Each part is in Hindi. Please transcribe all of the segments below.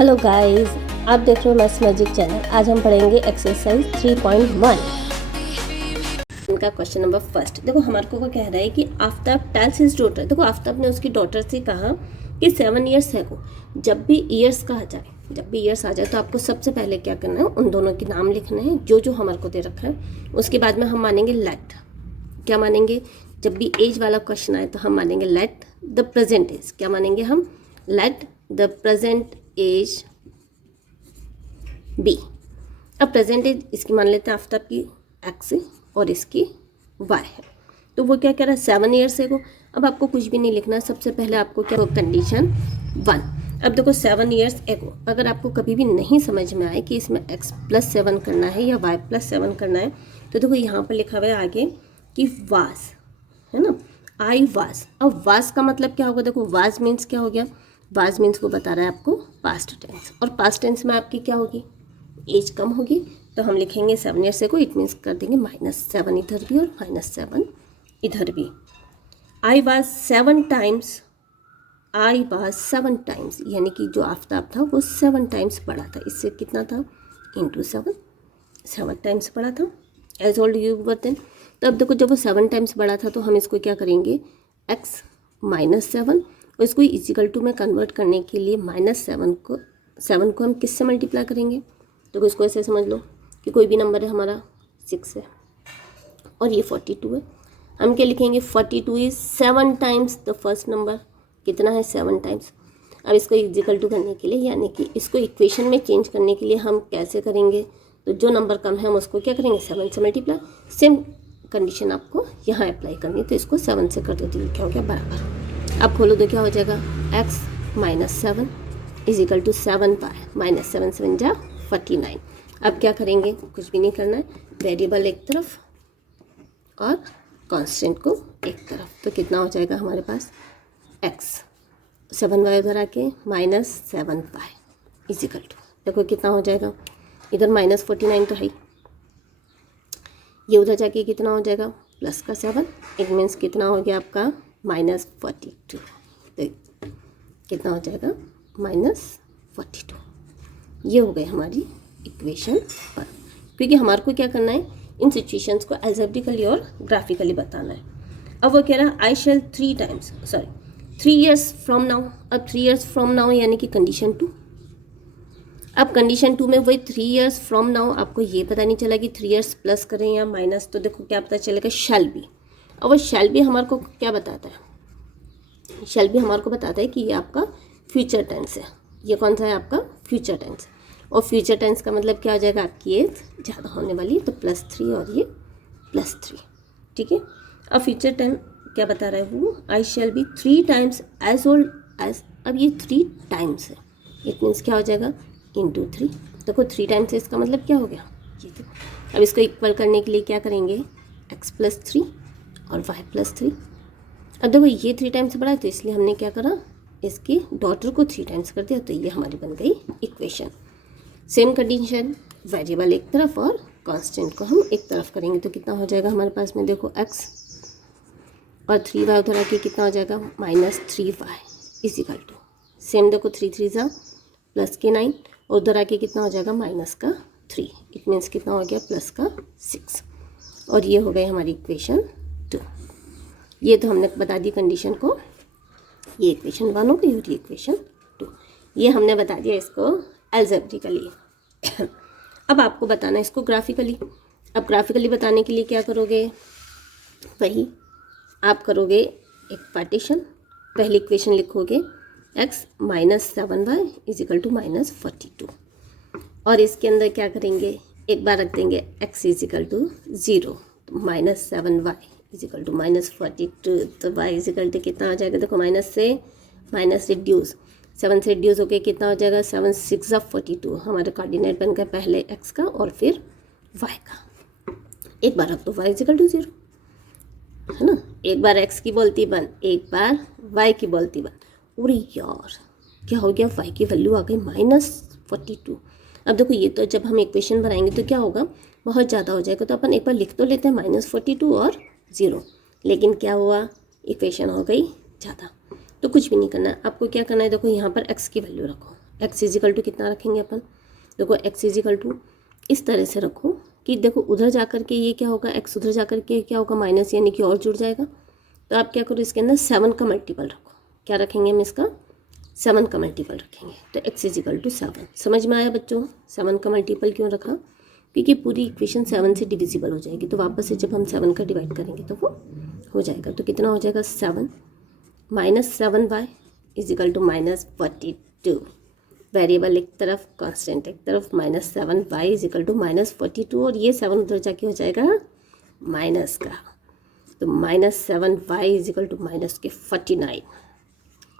हेलो गाइस, आप देख रहे हो मैथ्स मैजिक चैनल। आज हम पढ़ेंगे एक्सरसाइज 3.1 इनका क्वेश्चन नंबर फर्स्ट। देखो हमारे को कह रहा है कि आफ्ताब टेल्स हिज डॉटर। देखो आफ्ताब ने उसकी डॉटर से कहा कि 7 ईयर्स है को जब भी ईयर्स कहा जाए, जब भी ईयर्स आ जाए तो आपको सबसे पहले क्या करना है, उन दोनों के नाम लिखने हैं जो जो हमारे को दे रखा है। उसके बाद में हम मानेंगे लेट, क्या मानेंगे, जब भी एज वाला क्वेश्चन आए तो हम मानेंगे लेट द प्रेजेंट एज, क्या मानेंगे हम, let the present age be. अब प्रेजेंट एज इसकी मान लेते हैं आफ्ताब की एक्स और इसकी वाई है, तो वो क्या कह रहा है 7 ईयर्स है को। अब आपको कुछ भी नहीं लिखना है, सबसे पहले आपको क्या कंडीशन 1। अब देखो 7 ईयर्स एगो, अगर आपको कभी भी नहीं समझ में आए कि इसमें x+7 करना है या y+7 करना है, तो देखो यहाँ पर लिखा हुआ है आगे कि वाज, है ना, आई वाज। अब वाज का मतलब क्या होगा, देखो वाज मीन्स क्या हो गया, वाज मीन्स को बता रहा है आपको पास्ट टेंस, और पास्ट टेंस में आपकी क्या होगी, एज कम होगी, तो हम लिखेंगे 7 ईयर्स को, इट मीन्स कर देंगे -7 इधर भी और -7 इधर भी। I was 7 times, I was 7 times, यानी कि जो आफ्ताब था वो 7 टाइम्स बड़ा था, इससे कितना था, इंटू 7 टाइम्स बड़ा था, as old you were then. तो अब देखो जब वो 7 टाइम्स बड़ा था तो हम इसको क्या करेंगे, x -7, और इसको इजिकल टू में कन्वर्ट करने के लिए -7 को हम किससे मल्टीप्लाई करेंगे, तो इसको ऐसे समझ लो कि कोई भी नंबर है हमारा 6 है और ये 42 है, हम क्या लिखेंगे, 42 is 7 times the first number, कितना है 7 टाइम्स। अब इसको इक्वल टू करने के लिए, यानी कि इसको इक्वेशन में चेंज करने के लिए हम कैसे करेंगे, तो जो नंबर कम है हम उसको क्या करेंगे 7 से मल्टीप्लाई। सेम कंडीशन आपको यहाँ अप्लाई करनी है, तो इसको 7 से कर देते हैं, क्या हो गया बराबर। अब खोलो तो क्या हो जाएगा, x -7 इज इक्वल टू 7 पाई, -7 7 जा 49। अब क्या करेंगे, कुछ भी नहीं करना है, वेरिएबल एक तरफ और कांस्टेंट को एक तरफ, तो कितना हो जाएगा हमारे पास x 7y उधर आके -7 पाई इज इक्वल टू, देखो कितना हो जाएगा, इधर -49 तो है ही, ये उधर जाके कितना हो जाएगा प्लस का 7, इट मीन्स कितना हो गया आपका -42, तो कितना हो जाएगा -42। ये हो गई हमारी इक्वेशन पर, क्योंकि हमारे को क्या करना है, इन सिचुएशंस को एल्जेब्रिकली और ग्राफिकली बताना है। अब वो कह रहा है I shall 3 years from now. अब 3 ईयर्स फ्रॉम नाउ यानी कि कंडीशन 2। अब कंडीशन 2 में वही 3 ईयर्स फ्रॉम नाउ, आपको ये पता नहीं चला कि 3 ईयर्स प्लस करें या माइनस, तो देखो क्या पता चलेगा, शैल बी। और वो शैल बी हमारे को क्या बताता है, शैल बी हमारे को बताता है कि ये आपका फ्यूचर टेंस है, ये कौन सा है आपका फ्यूचर टेंस, और फ्यूचर टेंस का मतलब क्या हो जाएगा, आपकी एज ज़्यादा होने वाली है, तो +3 और ये +3, ठीक है। अब फ्यूचर टेंस क्या बता रहा है वो, I shall be 3 times as old as, अब ये 3 टाइम्स है, इट मीन्स क्या हो जाएगा इंटू 3, देखो 3 टाइम्स है, इसका मतलब क्या हो गया, ये देखो। अब इसको इक्वल करने के लिए क्या करेंगे, x + 3 और y + 3। अब देखो ये 3 टाइम्स बड़ा है, तो इसलिए हमने क्या करा, इसकी डॉटर को 3 टाइम्स कर दिया, तो ये हमारी बन गई इक्वेशन। सेम कंडीशन, वेरिएबल एक तरफ और कांस्टेंट को हम एक तरफ करेंगे, तो कितना हो जाएगा हमारे पास में, देखो x और 3y उधर आके कितना हो जाएगा -3y is equal to, same देखो 3 3 जा प्लस के 9, और उधर आके कितना हो जाएगा -3, इट मीन्स कितना हो गया +6, और ये हो गई हमारी इक्वेशन 2। ये तो हमने बता दी कंडीशन को, ये इक्वेशन 1 हो गई और ये इक्वेशन 2, ये हमने बता दिया इसको एल्जेब्रिकली। अब आपको बताना है इसको ग्राफिकली। अब ग्राफिकली बताने के लिए क्या करोगे, वही आप करोगे एक पार्टीशन, पहली इक्वेशन लिखोगे x -7y is equal to -42, और इसके अंदर क्या करेंगे, एक बार रख देंगे x इज इक्वल टू 0, तो -7y इज इक्वल टू -42, तो y इज इक्वल टू कितना आ जाएगा, देखो माइनस से माइनस रिड्यूस, 7 से रिड्यूस होके कितना हो जाएगा, 7 6 42, हमारा कोऑर्डिनेट बन गया पहले x का और फिर y का, एक बार रख दो y इज इक्वल टू 0, है ना, एक बार x की बोलती 1, एक बार y की बोलती 1, अरे यार क्या हो गया, y की वैल्यू आ गई -42। अब देखो ये तो जब हम इक्वेशन बनाएंगे तो क्या होगा, बहुत ज़्यादा हो जाएगा, तो अपन एक बार लिख तो लेते हैं -42 और 0, लेकिन क्या हुआ, इक्वेशन हो गई ज़्यादा, तो कुछ भी नहीं करना, आपको क्या करना है, देखो यहाँ पर x की वैल्यू रखो, एक्स इजिकल टू कितना रखेंगे अपन, देखो एक्स इजिकल टू इस तरह से रखो कि देखो उधर जा कर के ये क्या होगा, एक्स उधर जा कर के क्या होगा माइनस, यानी कि और जुड़ जाएगा। तो आप क्या करो, इसके अंदर 7 का मल्टीपल रखो। क्या रखेंगे हम इसका, 7 का मल्टीपल रखेंगे। तो एक्स इजिकल टू 7, समझ में आया बच्चों 7 का मल्टीपल क्यों रखा, क्योंकि पूरी इक्वेशन 7 से डिविजिबल हो जाएगी। तो वापस से जब हम 7 का डिवाइड करेंगे तो वो हो जाएगा। तो कितना हो जाएगा 7 minus 7y is equal to -42। Variable एक तरफ, कांस्टेंट एक तरफ, -7y इजिकल टू -42, और ये 7 उधर जाके हो जाएगा माइनस का। तो -7y इजिकल टू -49।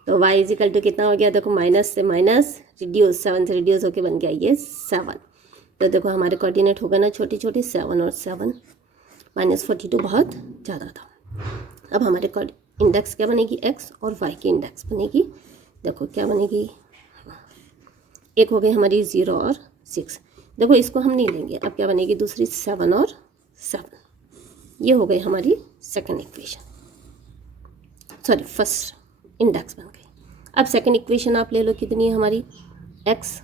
तो y इजिकल टू कितना हो गया, देखो माइनस से माइनस रिड्यूस, 7 से रिड्यूस होके बन गया ये 7। तो देखो हमारे कोऑर्डिनेट हो गए ना छोटी छोटी, 7 और 7, -42 बहुत ज़्यादा था। अब हमारे इंडेक्स क्या बनेगी, x, और y की इंडेक्स बनेगी, देखो क्या बनेगी, एक हो गई हमारी 0 और 6। देखो इसको हम नहीं लेंगे, अब क्या बनेगी दूसरी 7 और 7। ये हो गई हमारी second equation, sorry first index बन गई। अब सेकंड इक्वेशन आप ले लो, कितनी है हमारी, x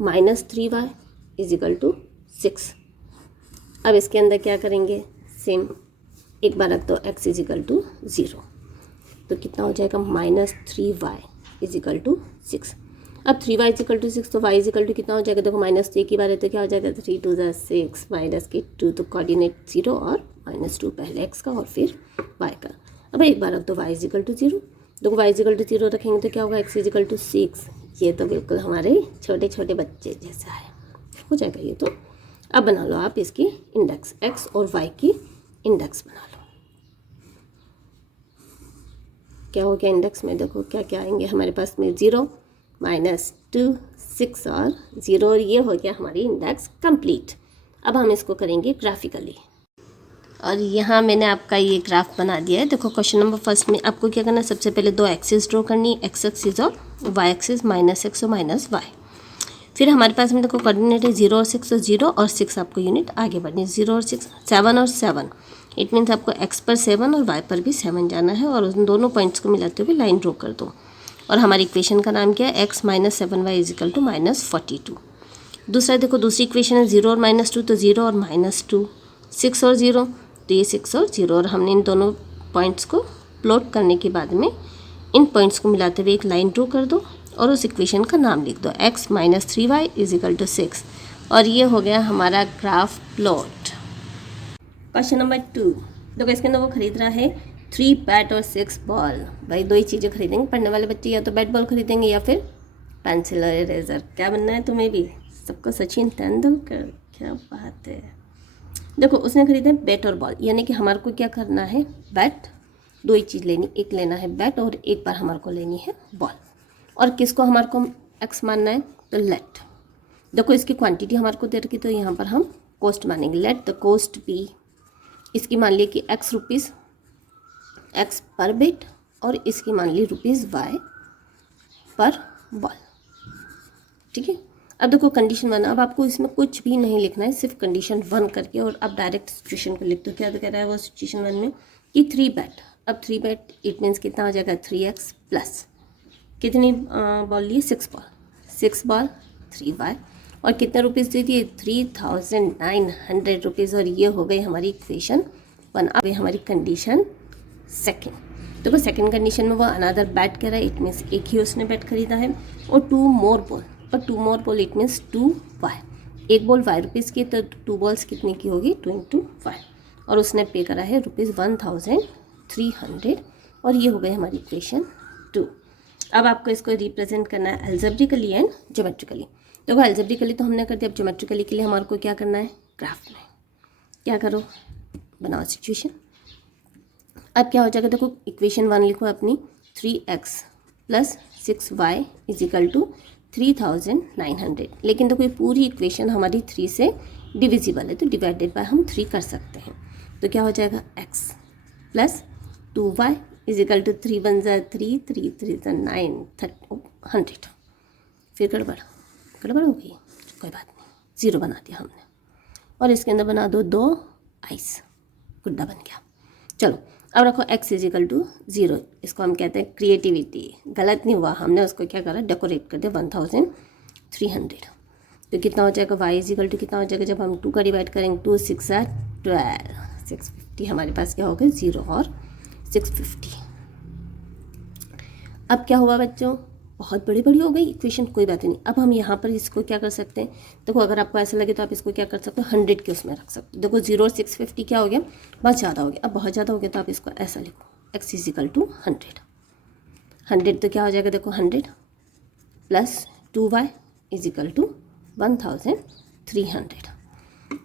-3y इजिकल टू 6। अब इसके अंदर क्या करेंगे, सेम एक बार रख दो x इजिकल टू 0। तो कितना हो जाएगा -3y इजिकल टू 6। अब 3y इजिकल टू 6, तो y इजिकल टू कितना हो जाएगा, देखो माइनस तो एक ही बार है, तो क्या हो जाएगा 3 2 6 माइनस के 2, तो कोऑर्डिनेट 0 और -2 पहले x का और फिर y का। अब एक बार रख दो y इजिकल टू 0, देखो y इजिकल टू 0 रखेंगे तो क्या होगा, x इजिकल टू 6। ये तो बिल्कुल हमारे छोटे छोटे बच्चे जैसा है, हो जाएगा ये तो। अब बना लो आप इसकी इंडेक्स, x और y की इंडेक्स बना लो। क्या हो गया इंडेक्स में, देखो क्या क्या आएंगे हमारे पास में, 0 -2 6 और 0, और ये हो गया हमारी इंडेक्स कंप्लीट। अब हम इसको करेंगे ग्राफिकली, और यहाँ मैंने आपका ये ग्राफ बना दिया है। देखो क्वेश्चन नंबर फर्स्ट में आपको क्या करना है, सबसे पहले 2 एक्सिस ड्रॉ करनी है, x एक्सिस और y एक्सिस, -x और -y। फिर हमारे पास में देखो कोऑर्डिनेट है 0 और 6, तो 0 और 6 आपको यूनिट आगे बढ़नी, 0 और 6, 7 और 7, इट मीन्स आपको x पर 7 और y पर भी 7 जाना है, और उन दोनों पॉइंट्स को मिलाते हुए लाइन ड्रॉ कर दो। और हमारी इक्वेशन का नाम क्या है, x -7y इजिकल टू -42। दूसरा देखो दूसरी इक्वेशन है 0 और -2, तो 0 और -2, 6 और 0, तो ये 6 और 0, और हमने इन दोनों पॉइंट्स को प्लॉट करने के बाद में इन पॉइंट्स को मिलाते हुए एक लाइन ड्रॉ कर दो, और उस इक्वेशन का नाम लिख दो, x -3y इजिकल टू 6, और ये हो गया हमारा ग्राफ प्लॉट। क्वेश्चन नंबर 2, देखो इसके अंदर वो खरीद रहा है 3 बैट और 6 बॉल। भाई दो ही चीज़ें खरीदेंगे पढ़ने वाले बच्चे, या तो बैट बॉल खरीदेंगे या फिर पेंसिल और इरेजर। क्या बनना है तुम्हें भी, सबको सचिन तेंदुलकर, क्या बात है। देखो उसने खरीदे बैट और बॉल, यानी कि हमारे को क्या करना है, बैट, दो ही चीज़ लेनी, एक लेना है बैट और एक बार हमारे को लेनी है बॉल। और किसको हमारे को एक्स मानना है, तो लेट, देखो इसकी क्वांटिटी हमारे को दे रखी, तो यहाँ पर हम कॉस्ट मानेंगे, लेट द कॉस्ट बी, इसकी मान ली कि x रुपीज़ x पर बैट, और इसकी मान ली रुपीज़ y पर बॉल। ठीक है, अब देखो कंडीशन 1, अब आपको इसमें कुछ भी नहीं लिखना है, सिर्फ कंडीशन 1 करके, और अब डायरेक्ट सिचुएशन को लिख दो। क्या कह रहा है वो सिचुएशन 1 में कि 3 बैट, अब 3 बैट इट मीन्स कितना हो जाएगा 3x प्लस कितनी बॉल लिए, 6 बॉल, 6 बॉल 3y, और कितने रुपीज़ दे दिए 3900 रुपीज़, और ये हो गई हमारी इक्वेशन 1। अब हमारी कंडीशन सेकेंड, देखो सेकेंड कंडीशन में वो अनदर बैट कह रहा है, इट मीन्स एक ही उसने बैट खरीदा है, और 2 मोर बॉल, और 2 मोर बॉल इट मीन्स 2y, एक बॉल y रुपीज़ की, तो 2 बॉल्स कितने की होगी 2 × 5, और उसने पे करा है रुपीज़ 1300, और ये हो गई हमारी इक्वेशन 2। अब आपको इसको रिप्रेजेंट करना है एल्जेब्रिकली एंड ज्योमेट्रिकली। देखो एल्जेब्रिकली तो हमने कर दिया, अब ज्योमेट्रिकली के लिए हमारे को क्या करना है, ग्राफ में क्या करो, बनाओ सिचुएशन। अब क्या हो जाएगा, देखो इक्वेशन 1 लिखो अपनी, 3x plus 6y is equal to 3900, लेकिन देखो ये पूरी इक्वेशन हमारी 3 से डिविजिबल है, तो डिवाइडेड बाय हम 3 कर सकते हैं। तो क्या हो जाएगा x plus 2y is equal to 3 1 3 3 3 9 100, फिर गड़बड़ हो गई, कोई बात नहीं, 0 बना दिया हमने, और इसके अंदर बना दो 2 आइस, गुड्डा बन गया। चलो अब रखो x इजिकल टू 0, इसको हम कहते हैं क्रिएटिविटी। गलत नहीं हुआ, हमने उसको क्या करा, डेकोरेट कर दिया 1300। तो कितना हो जाएगा y इजिकल टू कितना हो जाएगा, जब हम 2 का डिवाइड करेंगे 2 6 12, 650 हमारे पास क्या हो गया 0 और 650। अब क्या हुआ बच्चों, बहुत बड़ी बड़ी हो गई इक्वेशन, कोई बात नहीं। अब हम यहाँ पर इसको क्या कर सकते हैं, देखो अगर आपको ऐसा लगे तो आप इसको क्या कर सकते हो 100 के उसमें रख सकते हो। देखो 0 और 650 क्या हो गया, बहुत ज़्यादा हो गया। अब बहुत ज़्यादा हो गया तो आप इसको ऐसा लिखो x इजिकल टू 100 तो क्या हो जाएगा, देखो 100 प्लस 2y इजिकल टू 1300।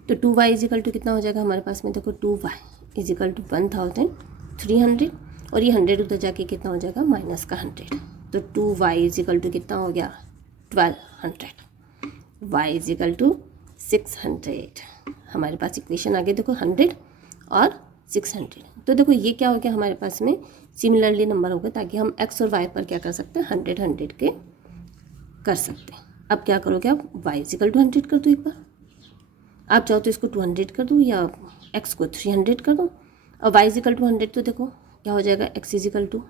तो 2y इजिकल टू कितना हो जाएगा हमारे पास में, देखो 2y इजिकल टू 1300 और ये 100 उधर जाके कितना हो जाएगा माइनस का 100। तो 2y इजिकल टू कितना हो गया 1200, y इजिकल टू 600। हमारे पास इक्वेशन आ गई देखो 100 और 600। तो देखो ये क्या हो गया हमारे पास में सिमिलरली नंबर हो गए, ताकि हम x और y पर क्या कर सकते हैं 100 के कर सकते हैं। अब क्या करोगे आप, y इजिकल टू 100 कर दो एक बार, आप चाहो तो इसको 200 कर दो या x को 300 कर दो। और y इजिकल टू 100 तो देखो क्या हो जाएगा x इजिकल टू,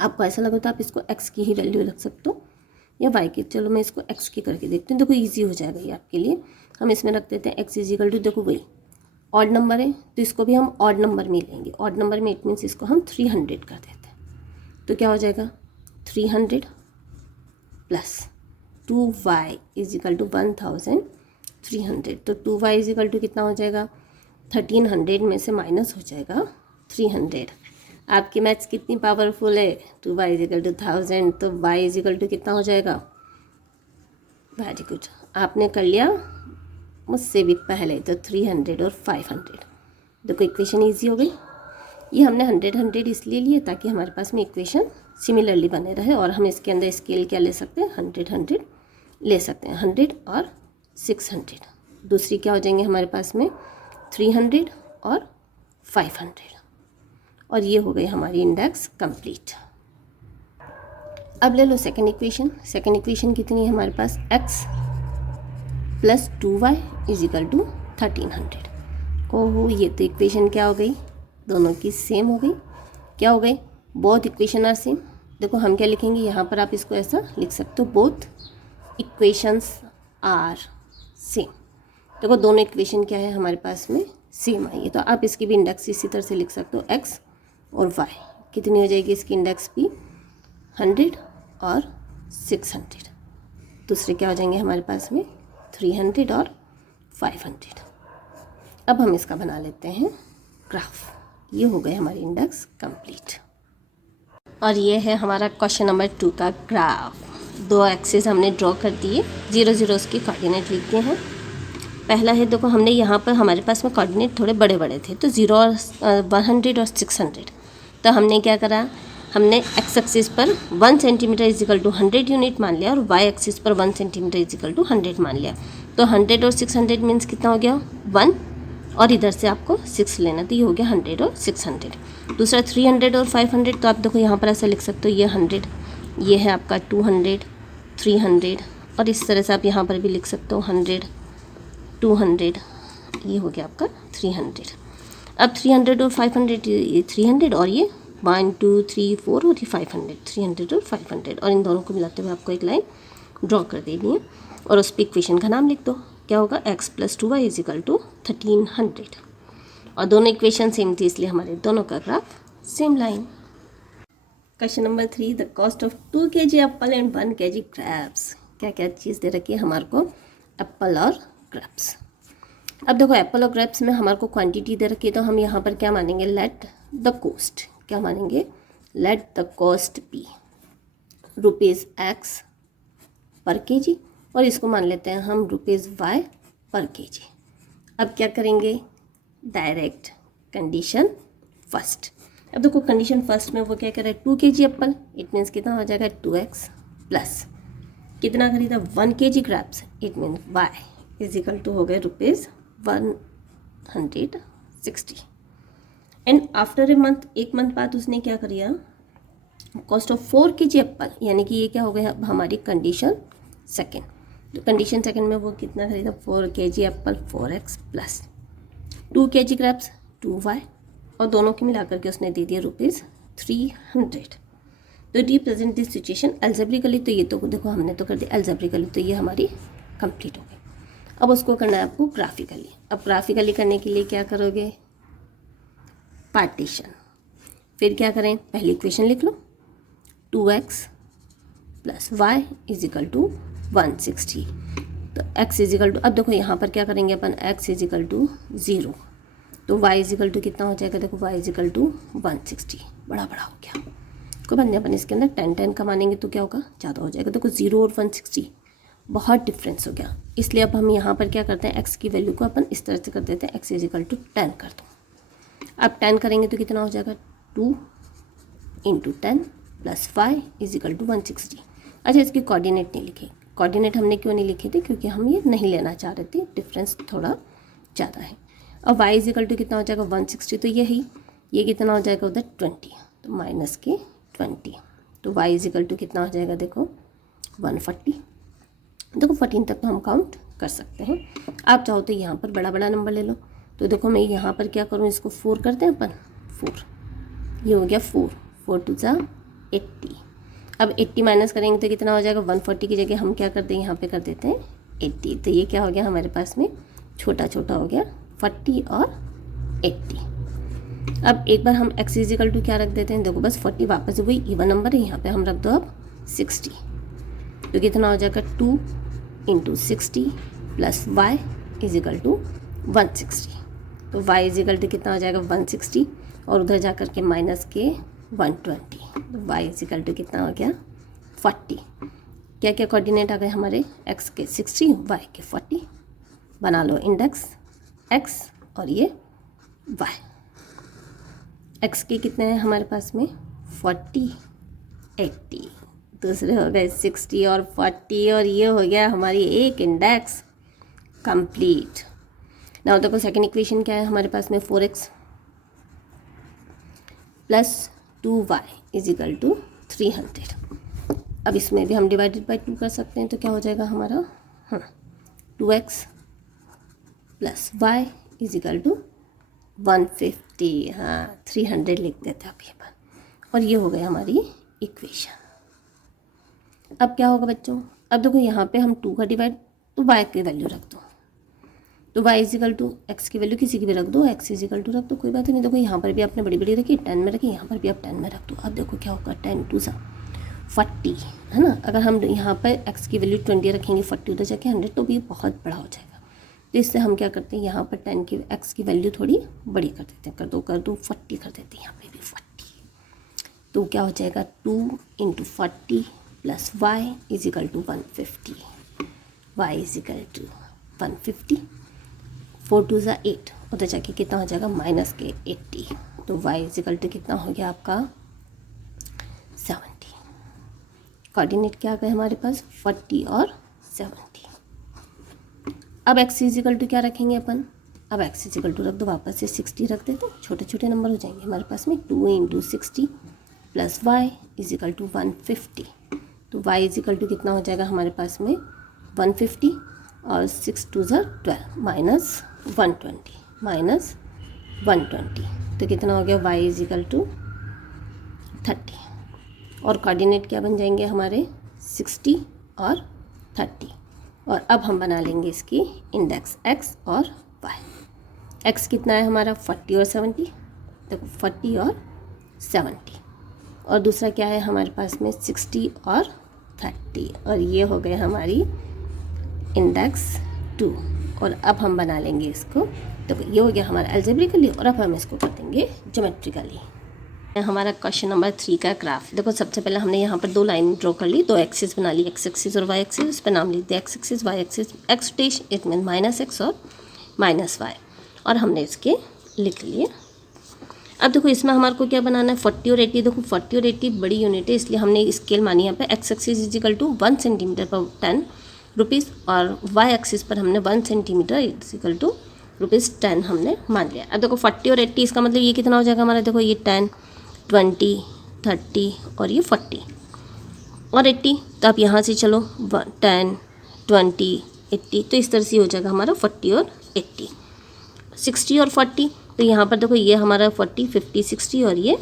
आपको ऐसा लगा तो आप इसको x की ही वैल्यू रख सकते हो या y की। चलो मैं इसको x की करके देखती हूँ, देखो इजी हो जाएगा ये आपके लिए। हम इसमें रख देते हैं x इजिकल टू, देखो वही ऑड नंबर है तो इसको भी हम ऑड नंबर में लेंगे। ऑड नंबर में इट मीन्स इसको हम 300 कर देते हैं। तो क्या हो जाएगा 300 प्लस 2y इजिकल टू 1300। तो 2y इजिकल टू कितना हो जाएगा, 1300 में से माइनस हो जाएगा 300। आपकी मैथ्स कितनी पावरफुल है, 2y इजिकल टू 1000, तो y इजिकल टू कितना हो जाएगा, वेरी गुड, आपने कर लिया मुझसे भी पहले। तो 300 और 500, देखो इक्वेशन इजी हो गई। ये हमने 100 इसलिए लिए ताकि हमारे पास में इक्वेशन सिमिलरली बने रहे, और हम इसके अंदर स्केल क्या ले सकते हैं 100 ले सकते हैं, 100 और 600। दूसरी क्या हो जाएंगे हमारे पास में 300 और 500, और ये हो गई हमारी इंडेक्स कंप्लीट। अब ले लो सेकंड इक्वेशन। सेकंड इक्वेशन कितनी है हमारे पास, x plus 2y is equal to 1300। ओहो ये तो इक्वेशन क्या हो गई, दोनों की सेम हो गई। क्या हो गई, बोथ इक्वेशन आर सेम। देखो हम क्या लिखेंगे यहाँ पर, आप इसको ऐसा लिख सकते हो बोथ इक्वेशंस आर सेम। देखो दोनों इक्वेशन क्या है हमारे पास में सेम आई है, तो आप इसकी भी इंडेक्स इसी तरह से लिख सकते हो x और y। कितनी हो जाएगी इसकी इंडेक्स भी 100 और 600। दूसरे क्या हो जाएंगे हमारे पास में 300 और 500। अब हम इसका बना लेते हैं ग्राफ। ये हो गए हमारी इंडेक्स कंप्लीट, और ये है हमारा क्वेश्चन नंबर 2 का ग्राफ। 2 एक्सिस हमने ड्रॉ कर दिए, 0 0 उसके कोऑर्डिनेट लिख दिए हैं। पहला है देखो हमने यहाँ पर हमारे पास में कोऑर्डिनेट थोड़े बड़े बड़े थे, तो 0 और 100 और 600। तो हमने क्या करा, हमने एक्स एक्सिस पर 1 सेंटीमीटर इजिकल टू 100 यूनिट मान लिया, और वाई एक्सिस पर 1 सेंटीमीटर इजिकल टू 100 मान लिया। तो 100 और 600 मीन्स कितना हो गया 1, और इधर से आपको 6 लेना, तो ये हो गया 100 और 600। दूसरा 300 और 500, तो आप देखो यहाँ पर ऐसा लिख सकते हो, ये 100, ये है आपका 200, 300, और इस तरह से आप यहाँ पर भी लिख सकते हो 100, 200, ये हो गया आपका 300। अब 300 और 500, ये 300 और ये 1 2 3 4 और ये 500, 300 और 500, और इन दोनों को मिलाते हुए आपको एक लाइन ड्रॉ कर देनी है, और उस पर इक्वेशन का नाम लिख दो। क्या होगा, x plus 2y is equal to 1300, और दोनों इक्वेशन सेम थी इसलिए हमारे दोनों का graph same line. Question number 3, the cost of 2 kg Apple and 1 kg grapes. क्या क्या चीज़ दे रखी है हमारे को, एप्पल और ग्रेप्स। अब देखो एप्पल और ग्रेप्स में हमारे को क्वांटिटी दे रखी है, तो हम यहाँ पर क्या मानेंगे, लेट द कॉस्ट, क्या मानेंगे, let the cost be ₹x per kg, और इसको मान लेते हैं हम ₹y पर केजी। अब क्या करेंगे, डायरेक्ट कंडीशन फर्स्ट। अब देखो कंडीशन फर्स्ट में वो क्या कह रहा है, 2 kg एप्पल, इट मीन्स कितना हो जाएगा 2x प्लस कितना खरीदा 1 kg grapes, it means y is equal to हो गए ₹160। एंड आफ्टर ए मंथ, एक मंथ बाद उसने क्या करिया, कॉस्ट ऑफ 4 kg एप्पल, यानी कि ये क्या हो गया अब हमारी कंडीशन सेकेंड। तो कंडीशन सेकेंड में वो कितना खरीदा 4 kg Apple 4x plus 2 kg grapes 2y और दोनों की मिलाकर के उसने दे दिया ₹300। तो रिप्रेजेंट दिस सिचुएशन एल्जेब्रिकली, तो ये तो देखो हमने तो कर दिया एल्जेब्रिकली, तो ये हमारी कंप्लीट हो गई। अब उसको करना है आपको ग्राफिकली। अब ग्राफिकली करने के लिए क्या करोगे, पार्टीशन। फिर क्या करें, पहली इक्वेशन लिख लो 2x + y = 160। तो x = अब देखो यहाँ पर क्या करेंगे अपन, x = 0, तो y = कितना हो जाएगा, देखो y = 160, बड़ा बड़ा हो गया। कोई बंदे अपन इसके अंदर 10 का मानेंगे तो क्या होगा, ज़्यादा हो जाएगा। देखो 0 और 160 बहुत डिफरेंस हो गया। इसलिए अब हम यहाँ पर क्या करते हैं, x की वैल्यू को अपन इस तरह से कर देते हैं, x = 10 कर दो। अब 10 करेंगे तो कितना हो जाएगा, 2 × 10 + y = 160। अच्छा, इसके कोऑर्डिनेट नहीं लिखे। कोऑर्डिनेट हमने क्यों नहीं लिखे थे, क्योंकि हम ये नहीं लेना चाह रहे थे, डिफरेंस थोड़ा ज़्यादा है। अब y = कितना हो जाएगा, 160, तो ये कितना हो जाएगा उधर 20, तो माइनस के 20, तो y = कितना हो जाएगा, देखो 140। देखो 14 तक तो हम काउंट कर सकते हैं। आप चाहो तो यहाँ पर बड़ा बड़ा नंबर ले लो। तो देखो मैं यहाँ पर क्या करूँ, इसको 4 करते हैं अपन, 4, ये हो गया 4, 4 × 2 = 80। अब 80 माइनस करेंगे तो कितना हो जाएगा, 140 की जगह हम क्या करते हैं, यहाँ पे कर देते हैं 80। तो ये क्या हो गया हमारे पास में, छोटा छोटा हो गया 40 और 80। अब एक बार हम x = क्या रख देते हैं, देखो बस 40, वापस वही इवन नंबर है, यहाँ पे हम रख दो अब 60। तो कितना हो जाएगा, 2 × 60 + y = 160। तो y = कितना हो जाएगा, 160, और उधर जा कर के माइनस के 120, तो y = कितना हो गया, 40। क्या क्या कोऑर्डिनेट आ गए हमारे, x के 60, y के 40। बना लो इंडेक्स x और ये y। x के कितने हैं हमारे पास में, 40, 80, दूसरे हो गए 60 और 40, और ये हो गया हमारी एक इंडेक्स कंप्लीट। नाउ देखो सेकंड इक्वेशन क्या है हमारे पास में, 4x + 2y = 300। अब इसमें भी हम डिवाइडेड बाय 2 कर सकते हैं, तो क्या हो जाएगा हमारा, 2x + y = 150, 300 लिख देते हैं अभी अपन, और ये हो गई हमारी इक्वेशन। अब क्या होगा बच्चों, अब देखो यहाँ पे हम 2 का डिवाइड, तो y की वैल्यू रख दो, तो y = x की वैल्यू किसी की भी रख दो, x = रख दो, कोई बात नहीं। देखो यहाँ पर भी आपने बड़ी बड़ी रखी, 10 में रखी, यहाँ पर भी आप 10 में रख दो। अब देखो क्या होगा, 10 × 2 = 40, है ना। अगर हम यहाँ पर x की वैल्यू 20 रखेंगे, 40 उधर जाके 100, तो भी बहुत बड़ा हो जाएगा। तो इससे हम क्या करते हैं, यहाँ पर 10 की x की वैल्यू थोड़ी बड़ी कर देते हैं, कर दो 40 कर देते हैं, यहाँ पे भी 40। तो क्या हो जाएगा, 2 × 40 + y = 150, y = 150, 4 × 2 = 8, उधर जाके कितना हो जाएगा, माइनस के 80, तो y = कितना हो गया आपका, 70। कोऑर्डिनेट क्या गए हमारे पास, 40 और 70। अब x = क्या रखेंगे अपन, अब x = रख दो, वापस से 60 रख देते, छोटे छोटे नंबर हो जाएंगे हमारे पास में। 2 × 60 + y = 150, तो y = कितना हो जाएगा हमारे पास में, 150, और 6 × 2 = 12, माइनस 120, तो कितना हो गया, y = 30। और कोऑर्डिनेट क्या बन जाएंगे हमारे, 60 और 30। और अब हम बना लेंगे इसकी इंडेक्स x और y। x कितना है हमारा, 40 और 70, देखो 40 और 70, और दूसरा क्या है हमारे पास में, 60 और 30, और ये हो गए हमारी इंडेक्स 2। और अब हम बना लेंगे इसको, तो ये हो गया हमारा एल्जेब्रिकली, और अब हम इसको कर देंगे ज्योमेट्रिकली। हमारा क्वेश्चन नंबर 3 का ग्राफ। देखो सबसे पहले हमने यहाँ पर 2 लाइन ड्रॉ कर ली, 2 एक्सिस बना ली, x एक्सिस और y एक्सिस, इस पर नाम लिख दिया x axis, y axis, x dash it mean -x और -y, और हमने इसके लिख लिए। अब देखो इसमें हमारे को क्या बनाना है, 40 और 80। देखो 40 और 80 बड़ी यूनिट है, इसलिए हमने स्केल मानी यहाँ पे, x एक्सिस = 1 सेंटीमीटर पर 10 रुपीज़, और y एक्सिस पर हमने 1 सेंटीमीटर = ₹10 हमने मान लिया। अब देखो 40 और 80, इसका मतलब ये कितना हो जाएगा हमारा, देखो ये 10, 20, 30 और ये 40 और 80, तो आप यहाँ से चलो 10, 20, 80, तो इस तरह से हो जाएगा हमारा 40 और 80। 60 और 40, तो यहाँ पर देखो ये हमारा 40, 50, 60 और ये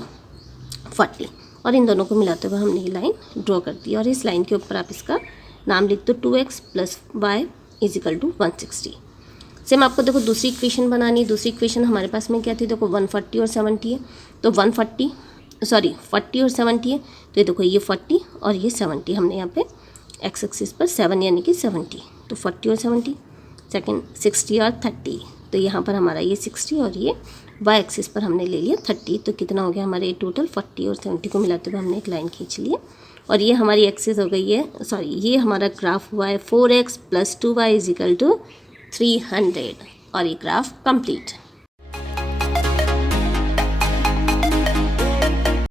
40, और इन दोनों को मिलाते हुए हमने ये लाइन ड्रॉ कर दी। और इस लाइन के ऊपर आप इसका नाम लिख दो 2x + y = 160। सेम आपको देखो दूसरी इक्वेशन बनानी है। दूसरी इक्वेशन हमारे पास में क्या थी, देखो 140 और 70 है, तो 40 और 70 है, तो ये देखो ये 40 और ये 70 हमने यहाँ पे एक्स एक्सिस पर 7 यानी कि 70, तो 40 और 70, सेकेंड 60 और 30, तो यहाँ पर हमारा ये 60 और ये वाई एक्सिस पर हमने ले लिया 30, तो कितना हो गया हमारे टोटल 40 और 70 को मिलाते हुए हमने एक लाइन खींच ली है। और ये हमारी एक्सिस हो गई है, ये हमारा ग्राफ हुआ है 4x + 2y = 300, और ये ग्राफ कंप्लीट।